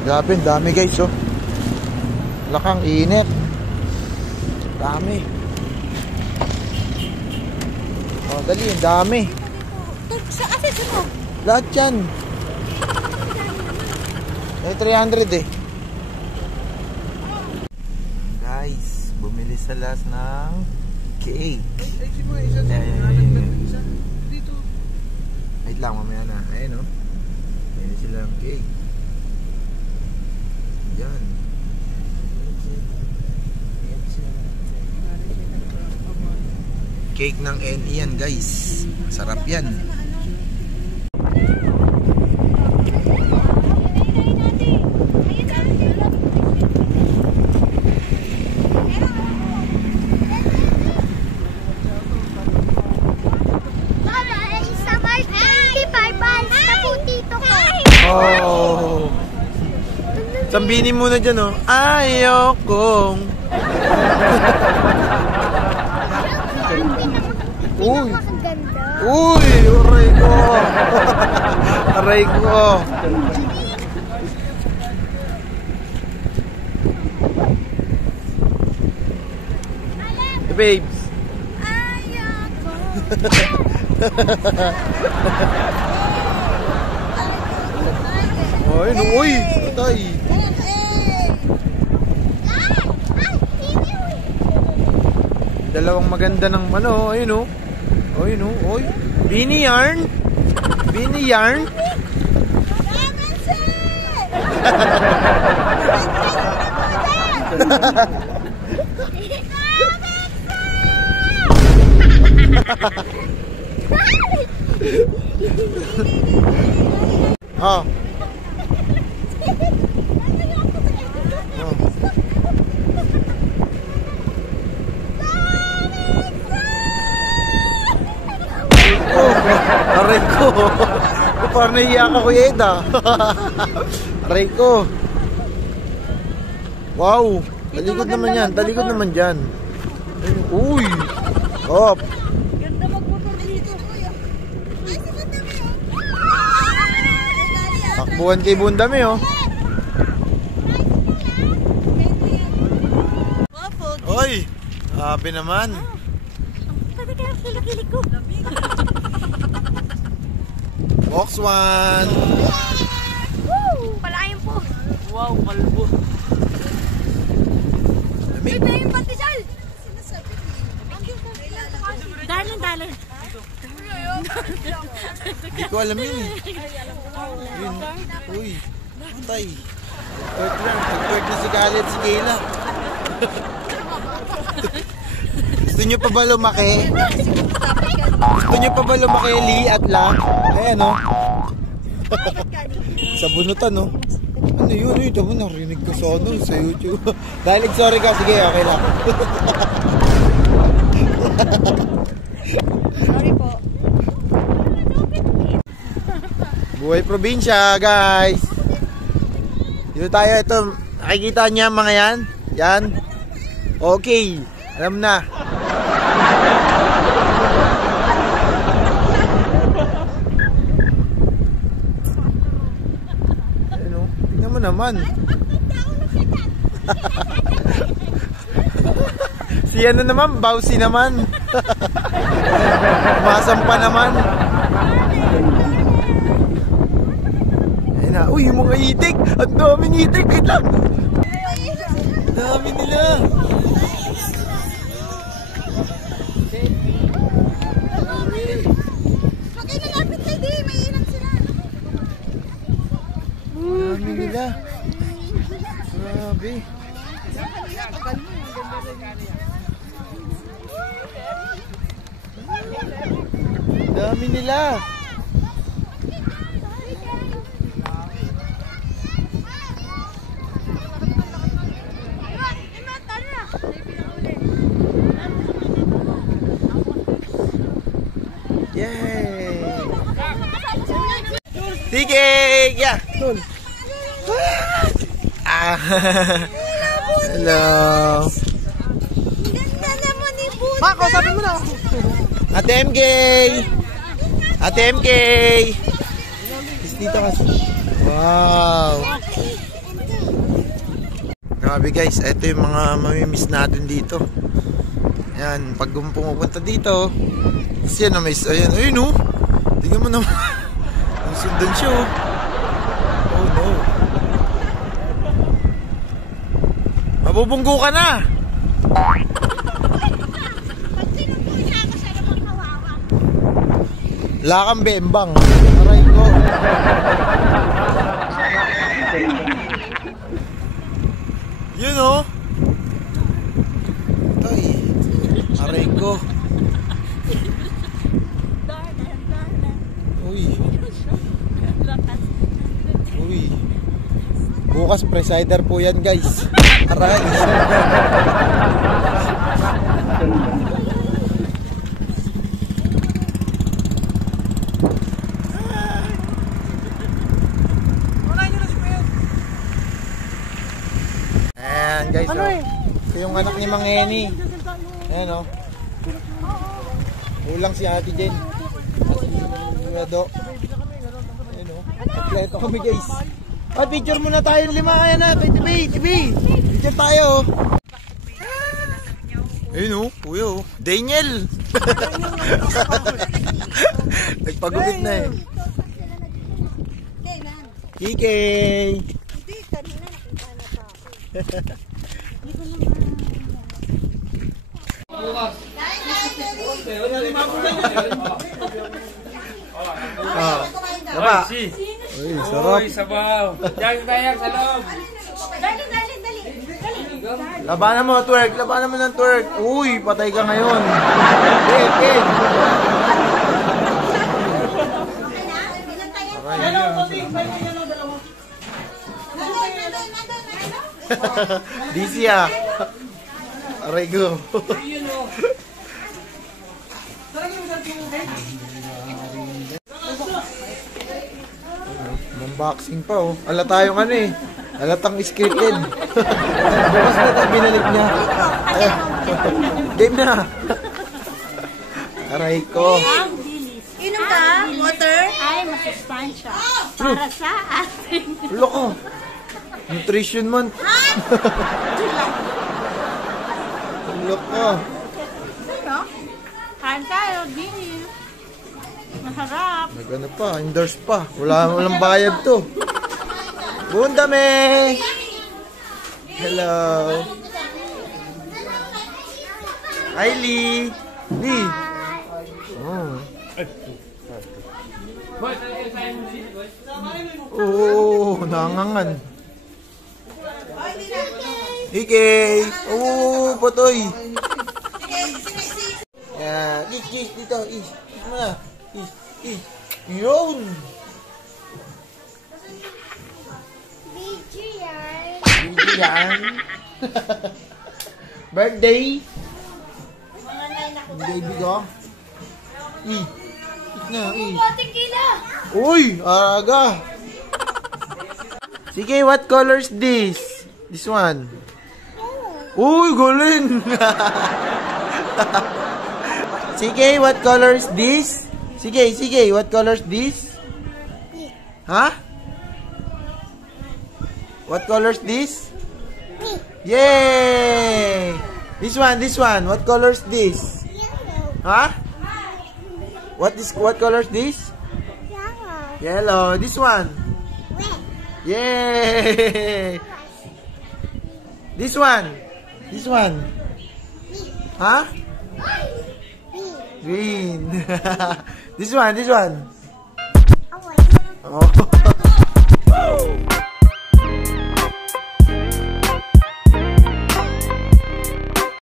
Grabe, dami guys, oh. Lakang init. Dami. Oh, dali, dami. Sa asin mo? Lahat yan. May 300 eh. Guys, bumili sa last ng cake. Wait lang, mamaya na. Ayun, oh. Bumili sila ng cake. Yan. Cake ng NE yan guys. Sarap yan. Oh. Sambinin muna dyan, oh. Ayokong. Uy. Uy, aray ko. Aray ko. Hey, babes. Ay, no, uy, patay. Dalawang maganda ng ano, ayun oh. Ayun oh, oy. Beanie yarn. Beanie yarn. Oh. Aray ko. Parang naiiyak ako Eda. Aray ko. Wow. Talikod naman yan. Talikod naman dyan. Uy. Hop. Ganda magmotor dito. Takbuhan kay Bundami oh. Oy. Sabi naman. Sabi kaya kilig ko. Box 1. Woo! Palayan po. Wow, kalbo. Ito yung patisal. Darling. Hindi ko alam yun eh. Yun. Uy. Patay. Twerk na si Khaled si Kayla. Gusto nyo pa ba lumaki? Gusto nyo pa ba lumaki? Liat lang. Ayan o. Sa bunutan o. Ano yun? Ito mo narinig ko sa ano sa YouTube. Dahil sorry ka. Sige, okay lang. Sorry po. Buhay probinsya guys. Dito tayo. Ito. Nakikita niya mga yan? Yan. Okay. Alam na. Ano? Tingnan mo naman. Si ano naman, Bawsi naman. Masampa naman. Ayun na. Uy, yung mga itik. Ang daming itik. Wait lang. Ang dami nila. Dami nila. Grabe. Dami nila. Yay! Sige! Yeah! Ah! Hello! Ganda naman ni Buddha. Mako, sabi mo na. Ate MK! Ate MK! Is dito kasi. Wow! Grabe guys, ito yung mga mamimiss natin dito. Ayan, pag pumupunta dito, kasi yan, ayan, ayun oh. Tingnan mo naman. Ang sundan siya oh. Oh no. Mabubunggo ka na. Wala kang bembang. Aray ko. Yun oh. Ay. Aray ko. Uy. Uy. Bukas presider po yan guys. Aray. Ayan guys, oh. Ito yung anak ni Mang Henny. Ayan oh. Ulang si Ate Jen. Sigurado. Ayan oh. Kompleto kami guys. Ah, picture muna tayo ng 5 kaya na. TV. Picture tayo oh. Ayun oh, kuya oh. Daniel. Nagpagupit na eh. Kikay. Diba? Uy, sarap. Uy, sabaw. Diyan tayo sa loob. Dali. Labanan mo, twerk. Labanan mo ng twerk. Uy, patay ka ngayon. Ken. Disi ah. Aray go. Unboxing pa oh. Ala tayong ano eh. Alatang scripted. Bukas na tayo binalik niya. Game na. Aray ko. Inom ka? Water? Ay, masustansya. Para sa ating... Loko. Nutrition month. Loko. Kain tayo, dinis. Masarap. Nagano pa, endorse pa. Walang bayad to. Bundame! Hello. Hi, Lee. Lee. Oh. Oh, nangangan. Ikey. Oh, patoy. Yeah, dito. Mana? Yun. Yan. Birthday. Baby ko. Uy, aga. Sige, what color is this? This one. Uy, galing. Sige, what color is this? Sige, what color is this? Huh? What color is this? Yay! This one. What color is this? Huh? What color is this? Yellow. This one. Yay! This one. Huh? Green. This one. Oh.